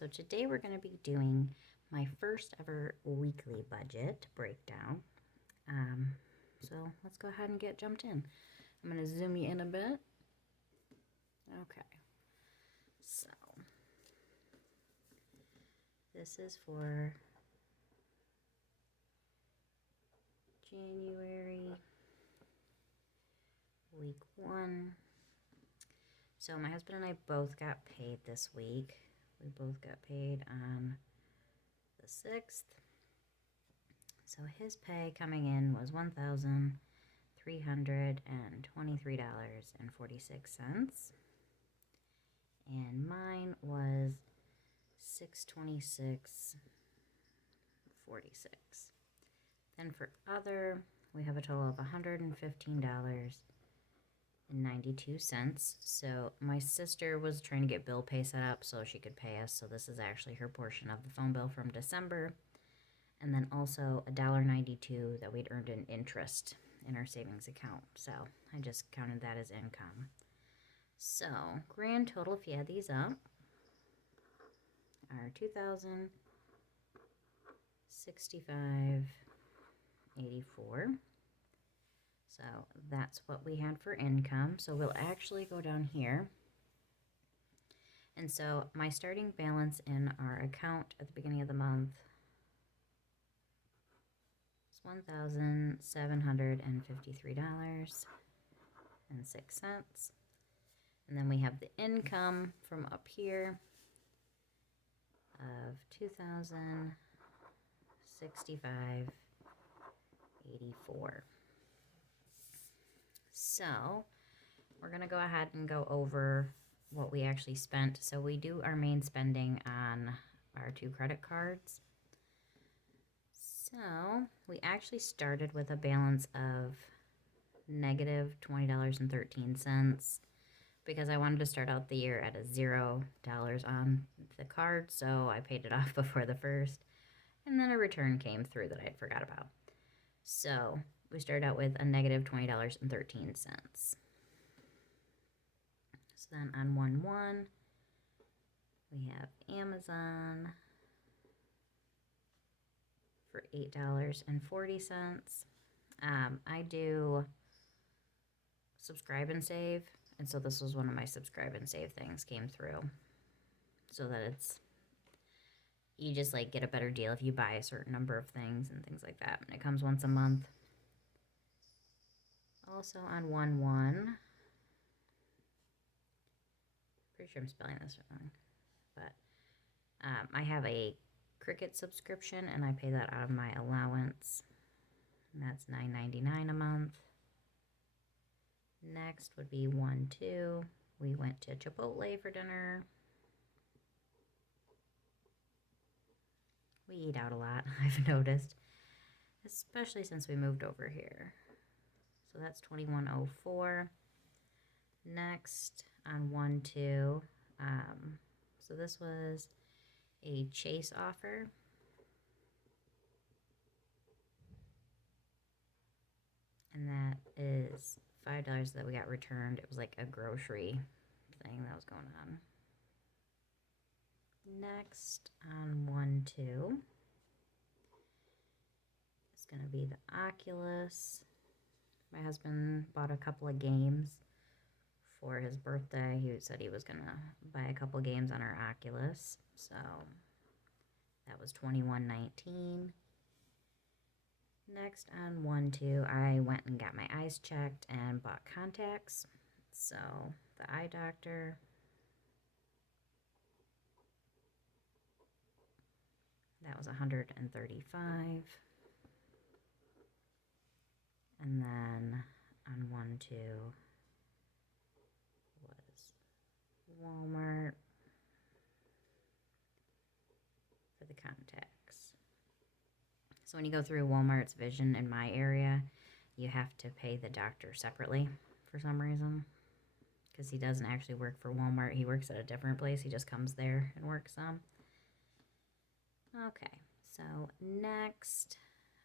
So today we're going to be doing my first ever weekly budget breakdown. So let's go ahead and get jumped in. I'm going to zoom you in a bit. Okay. So this is for January, week 1. So my husband and I both got paid this week. We both got paid on the 6th. So his pay coming in was $1,323.46. And mine was $626.46. Then for other, we have a total of $115.92. So my sister was trying to get bill pay set up so she could pay us. So this is actually her portion of the phone bill from December. And then also $1.92 that we'd earned in interest in our savings account. So I just counted that as income. So grand total, if you add these up, are $2,065.84. So that's what we had for income. So we'll actually go down here. And so my starting balance in our account at the beginning of the month is $1,753.06. And then we have the income from up here of $2,065.84. So we're going to go ahead and go over what we actually spent. So we do our main spending on our 2 credit cards. So we actually started with a balance of negative $20.13 because I wanted to start out the year at a $0 on the card. So I paid it off before the 1st. And then a return came through that I forgot about. So we started out with a negative $20.13. So then on 1/1, we have Amazon for $8.40. I do subscribe and save, and so this was one of my subscribe and save things came through, so that you just like get a better deal if you buy a certain number of things and things like that, and it comes once a month. Also on 1/1, pretty sure I'm spelling this wrong, but I have a Cricket subscription, and I pay that out of my allowance, and that's $9.99 a month. Next would be 1/2. We went to Chipotle for dinner. We eat out a lot, I've noticed, especially since we moved over here. So that's $21.04. Next on 1/2, so this was a Chase offer. And that is $5 that we got returned. It was like a grocery thing that was going on. Next on 1/2 is going to be the Oculus. My husband bought a couple of games for his birthday. He said he was going to buy a couple of games on our Oculus. So that was $21.19. Next on 1/2, I went and got my eyes checked and bought contacts. So the eye doctor, that was $135. And then on 1/2 was Walmart for the contacts. So when you go through Walmart's Vision in my area, you have to pay the doctor separately for some reason, because he doesn't actually work for Walmart. He works at a different place. He just comes there and works some. Okay, so next,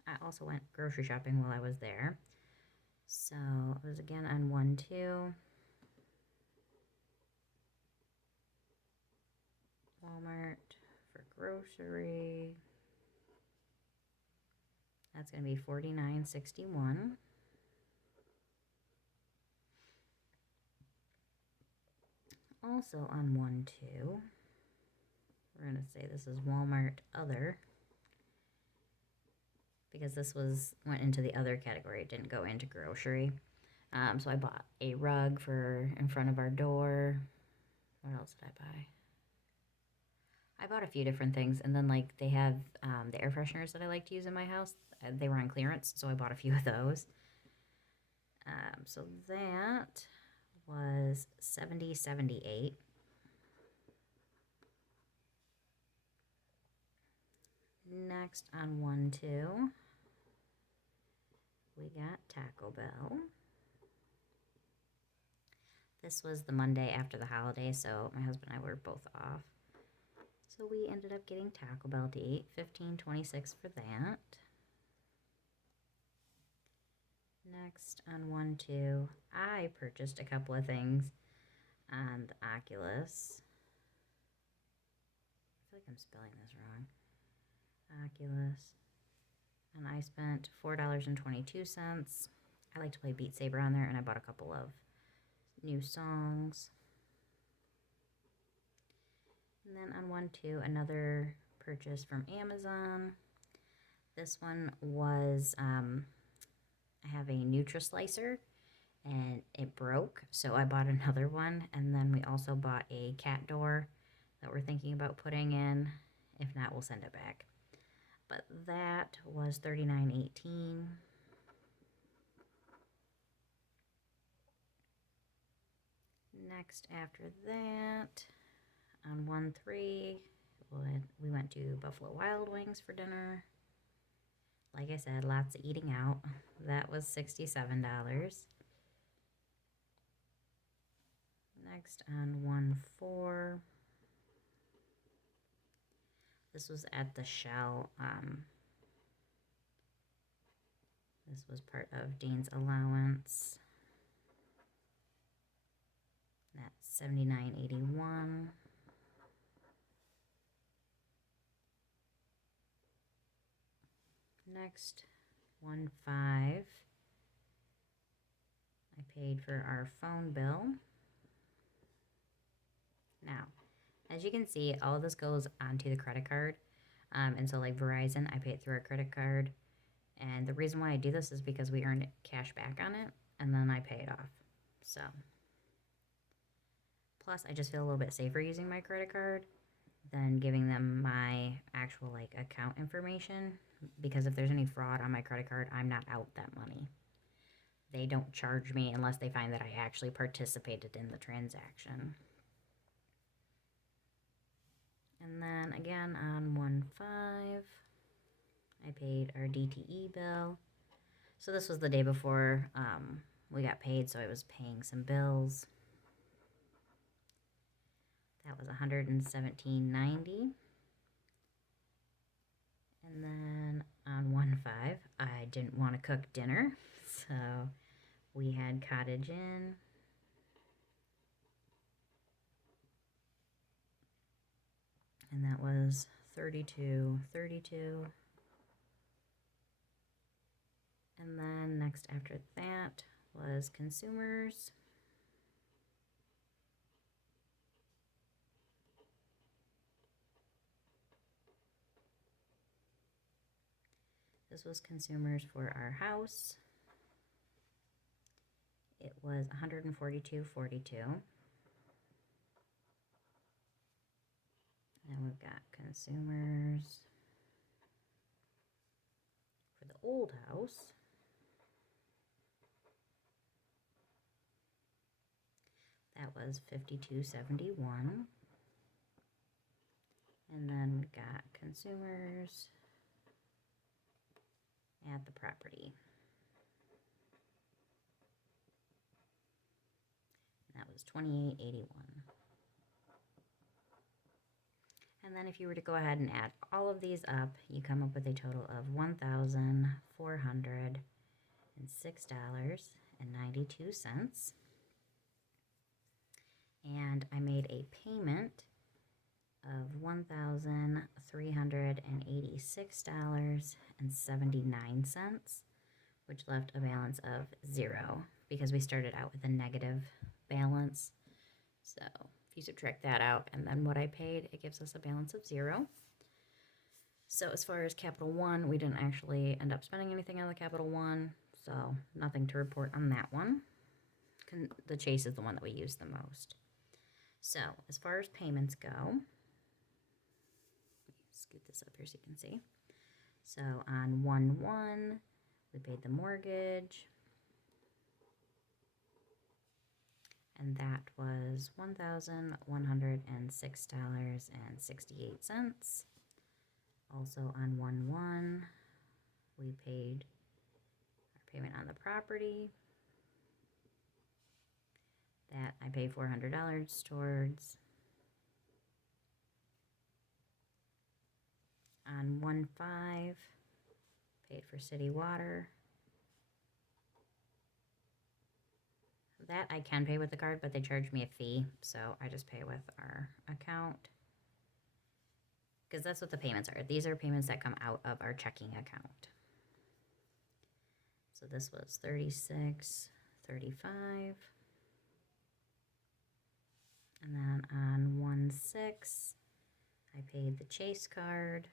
I also went grocery shopping while I was there. So it was again on 1/2. Walmart grocery. That's going to be $49.61. Also on 1-2, we're going to say this is Walmart Other, because this went into the other category. It didn't go into grocery. So I bought a rug for in front of our door. What else did I buy? I bought a few different things, and then like they have the air fresheners that I like to use in my house. They were on clearance, so I bought a few of those. So that was $70.78. Next on 1-2, we got Taco Bell. This was the Monday after the holiday, so my husband and I were both off. So we ended up getting Taco Bell to eat, $15.26 for that. Next on 1-2, I purchased a couple of things on the Oculus. I feel like I'm spelling this wrong. Oculus. And I spent $4.22. I like to play Beat Saber on there, and I bought a couple of new songs. And then on 1-2, another purchase from Amazon. This one was, I have a Nutri-Slicer, and it broke, so I bought another one. And then we also bought a cat door that we're thinking about putting in. If not, we'll send it back. But that was $39.18. Next after that, on 1-3, we went to Buffalo Wild Wings for dinner. Like I said, lots of eating out. That was $67. Next on 1-4, this was at the Shell. This was part of Dean's allowance. That's $79.81. Next, 1-5, I paid for our phone bill. Now, as you can see, all of this goes onto the credit card. And so like Verizon, I pay it through our credit card. And the reason why I do this is because we earn cash back on it, and then I pay it off. So, plus I just feel a little bit safer using my credit card than giving them my actual like account information, because if there's any fraud on my credit card, I'm not out that money. They don't charge me unless they find that I actually participated in the transaction. And then again on 1-5, I paid our DTE bill. So this was the day before we got paid, so I was paying some bills. That was $117.90. And then on 1-5, I didn't want to cook dinner, so we had Cottage Inn. And that was $32.32. And then next after that was Consumers. This was Consumers for our house. It was $142.42. And we've got Consumers for the old house. That was $52.71. And then we got Consumers at the property. And that was $28.81. And then if you were to go ahead and add all of these up, you come up with a total of $1,406.92. And I made a payment of $1,386.79, which left a balance of 0 because we started out with a negative balance. So if you subtract that out and then what I paid, it gives us a balance of 0. So as far as Capital One, we didn't actually end up spending anything on the Capital One, so nothing to report on that one. The Chase is the one that we use the most. So as far as payments go, let me scoot this up here so you can see. So on 1/1, we paid the mortgage, and that was $1,106.68. Also on 1/1, we paid our payment on the property. That I paid $400 towards. On 1/5, paid for city water. That I can pay with the card, but they charge me a fee, so I just pay with our account. Because that's what the payments are. These are payments that come out of our checking account. So this was $36.35. And then on 1/6, I paid the Chase card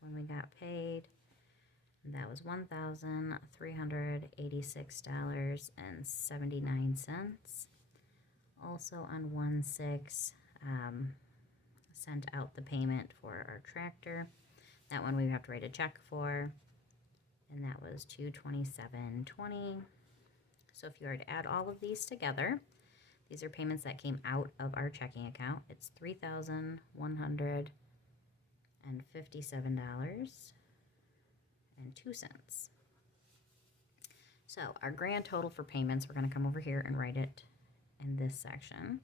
when we got paid. And that was $1,386.79. Also on 1/6, sent out the payment for our tractor. That one we have to write a check for, and that was $227.20. So if you were to add all of these together, these are payments that came out of our checking account. It's $3,157.02. So our grand total for payments, we're going to come over here and write it in this section.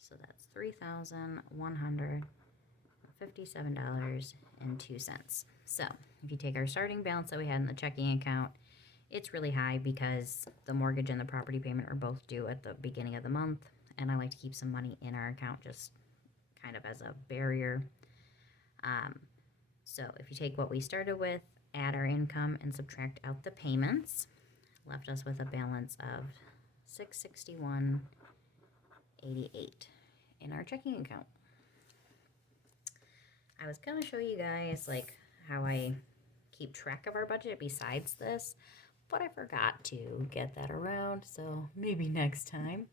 So that's $3,157.02. So if you take our starting balance that we had in the checking account, it's really high because the mortgage and the property payment are both due at the beginning of the month, and I like to keep some money in our account just kind of as a barrier. So if you take what we started with, add our income, and subtract out the payments, left us with a balance of $661.88 in our checking account. I was going to show you guys like how I keep track of our budget besides this, but I forgot to get that around, so maybe next time.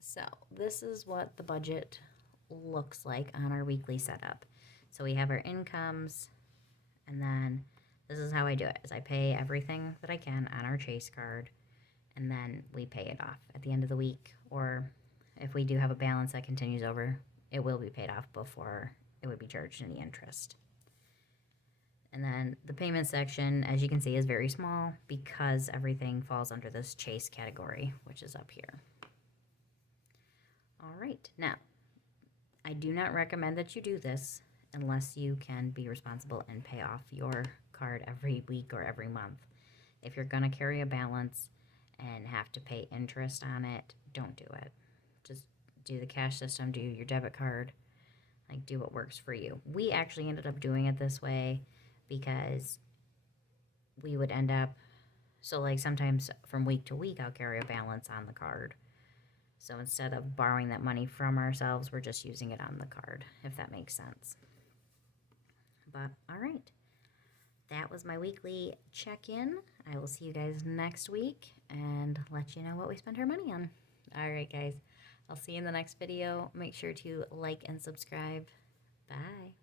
So this is what the budget looks like on our weekly setup. So we have our incomes, and then this is how I do it, is I pay everything that I can on our Chase card, and then we pay it off at the end of the week, or if we do have a balance that continues over, it will be paid off before it would be charged any interest. And then the payment section, as you can see, is very small because everything falls under this Chase category, which is up here. All right, now, I do not recommend that you do this unless you can be responsible and pay off your card every week or every month. If you're going to carry a balance and have to pay interest on it, don't do it. Just do the cash system, do your debit card, like do what works for you. We actually ended up doing it this way because we would end up, so like sometimes from week to week I'll carry a balance on the card. So instead of borrowing that money from ourselves, we're just using it on the card, if that makes sense. But all right, that was my weekly check-in. I will see you guys next week and let you know what we spent our money on. All right, guys, I'll see you in the next video. Make sure to like and subscribe. Bye.